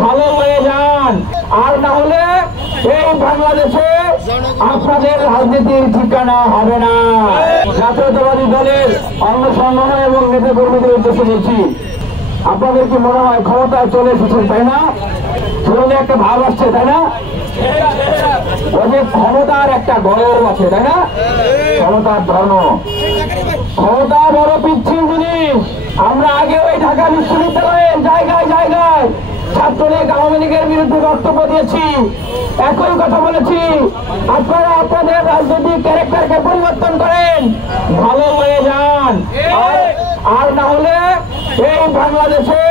ভালো হয়ে যান, আর না হলে এই বাংলাদেশে আপনাদের রাজনীতির ঠিকানা হবে না। জাতীয়তাবাদী দলের অঙ্গ সংগঠন এবং নেতা কর্মীদের উদ্দেশ্যে বলছি, আপনাদের কি মনে হয় ক্ষমতায় চলে এসেছেন, তাই না? শুনলে একটা ভাব আসছে, তাই না? ওই যে ক্ষমতার একটা গরব আছে, তাই না? ক্ষমতার ধর্ম, ক্ষমতা বড় পিচ্ছিল জিনিস। আমরা আগে ওই ঢাকা বিশ্ববিদ্যালয়ের জায়গায় জায়গায় ছাত্রলীগ আওয়ামী লীগের বিরুদ্ধে বক্তব্য দিয়েছি, একই কথা বলেছি। আপনারা আপনাদের রাজনৈতিক ক্যারেক্টারকে পরিবর্তন করেন, ভালো হয়ে যান, আর না হলে এই বাংলাদেশে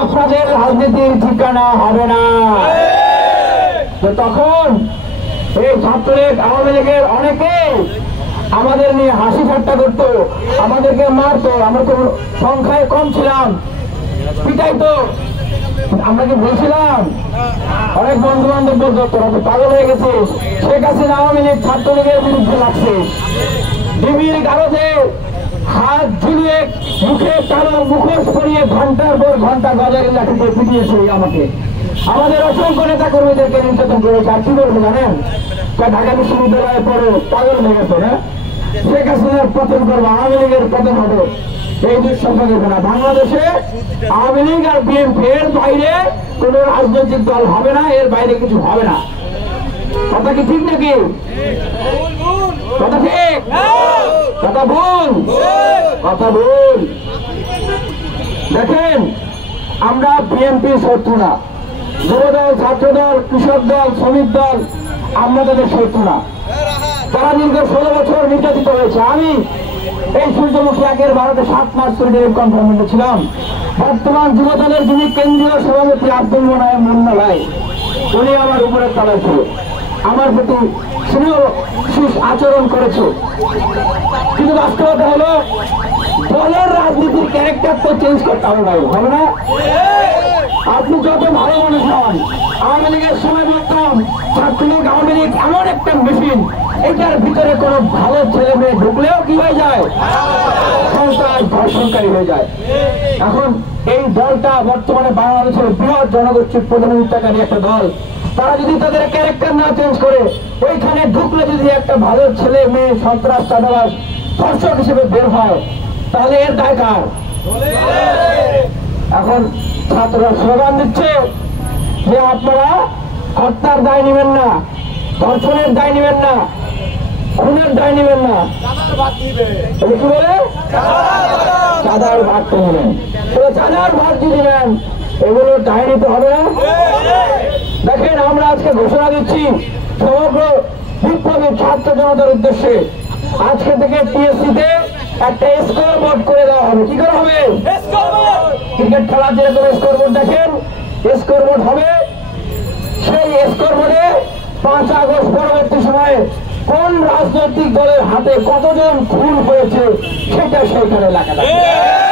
আপনাদের রাজনীতির ঠিকানা হবে না। তো তখন এই ছাত্রলীগ আওয়ামী লীগের অনেকে আমাদের নিয়ে হাসি ঠাট্টা করতো, আমাদেরকে মারতো, আমরা তো সংখ্যায় কম ছিলাম, পিটাইতো। আমরা কি বলছিলাম? অনেক বন্ধু বান্ধব বলতো তোরা তো পাগল হয়ে গেছিস, শেখ হাসিনা আওয়ামী লীগ ছাত্রলীগের বিরুদ্ধে লাগছে, ডিবির কাগজে হাত ঝুলিয়ে মুখে কালো মুখোশ পরিয়ে ঘন্টার পর ঘন্টা গজারি লাঠিতে পিটিয়েছে আমাকে। আমাদের অসংখ্য নেতা কর্মীদেরকে নির্যাতন করেছে। আর কি বলবো জানেন? ঢাকা বিশ্ববিদ্যালয়ে পড়ো, পাগল হয়ে গেছে না? শেখ হাসিনার পতন করবো, আওয়ামী লীগের পতন হবে, এই দুঃস্বপ্ন দেখবে না। বাংলাদেশে আওয়ামী লীগ আর বিএনপি এর বাইরে কোন রাজনৈতিক দল হবে না, এর বাইরে কিছু হবে না। কথা কি ঠিক নাকি? কথা ঠিক? কথা ভুল? কথা ভুল। দেখেন, আমরা বিএনপি শত্রু না, যুবদল, ছাত্রদল, কৃষক দল, শ্রমিক দল, আমরা তাদের শত্রু না। তারা দীর্ঘ 16 বছর নির্যাতিত হয়েছে। আমি এই সূর্যমুখী আগের ভারতে 7 মাস সলিডারি কনফারেন্সে ছিলাম। বর্তমান যুবদলের যিনি কেন্দ্রীয় সভাপতি আব্দুল মোনায়েম মুন্নালাই, উনি আমার উপরে তলায় ছিল, আমার প্রতি স্নেহ আচরণ করেছে। কিন্তু বাস্তবতা হলো দলের রাজনীতির ক্যারেক্টার তো চেঞ্জ করতে হবে, হবে না? আপনি যত ভালো মানুষ হন, আওয়ামী লীগের সময় বলতাম ছাত্রলীগ আওয়ামী লীগ এমন একটা মেশিন, এটার ভিতরে কোনো ভালো ছেলে মেয়ে ঢুকলেও কি হয়ে যায়? সন্ত্রাস, ধর্ষণকারী হয়ে যায়। এখন এই দলটা বর্তমানে বাংলাদেশের বৃহৎ জনগোষ্ঠীর প্রতিনিধিত্বকারী একটা দল। তারা যদি তাদের ক্যারেক্টার না চেঞ্জ করে, ওইখানে ঢুকলে যদি একটা ভালো ছেলে মেয়ে সন্ত্রাস, চাঁদাবাজ, ধর্ষক হিসেবে বের হয়, তাহলে এর দায় কার? এখন ছাত্ররা স্লোগান দিচ্ছে যে আপনারা হত্যার দায় নেবেন না, ধর্ষণের দায় নেবেন না, খুনের দায় নেবেন না, কি বলে? চাঁদার ভাগ তো নেবেন। চাঁদার ভাগ যদি নেন, এগুলো দায় নিতে হবে না? দেখেন, আমরা আজকে ঘোষণা দিচ্ছি সমগ্র বিপ্লবী ছাত্র জনতার উদ্দেশ্যে, আজকে থেকে টিএসসিতে একটা স্কোর বোর্ড করে দেওয়া হবে। কি করা হবে? ক্রিকেট খেলার যেরকম স্কোর বোর্ড দেখেন, স্কোর বোর্ড হবে। সেই স্কোর বোর্ডে 5 আগস্ট পরবর্তী সময়ে কোন রাজনৈতিক দলের হাতে কতজন খুন হয়েছে সেটা সেইখানে লেখা থাকবে।